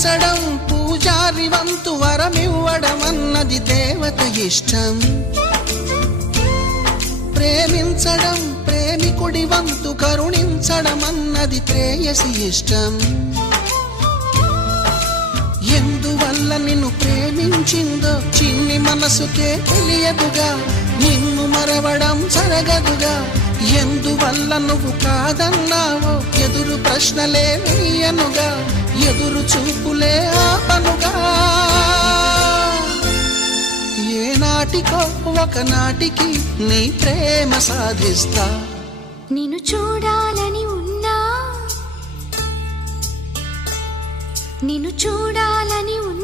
పూజించడం పూజారి వంతు వరమివ్వడం అన్నది దేవత ఇష్టం. ప్రేమించడం ప్రేమికుడి వంతు కరుణించడం అన్నది ప్రేయసి ఇష్టం. ఎందువల్ల నిన్ను ప్రేమించిందో చిన్ని మనసుకే తెలియదుగా, నిన్ను మరవడం జరగదుగా. ఎందువల్ల నువ్వు కాదన్నావో ఎదురు ప్రశ్నలే వేయనుగా, ఎదురు చూపులే ఆపనుగా. ఏనాటికో ఒకనాటికి నీ ప్రేమ సాధిస్తా. నిన్ను చూడాలని ఉన్నా, నిన్ను చూడాలని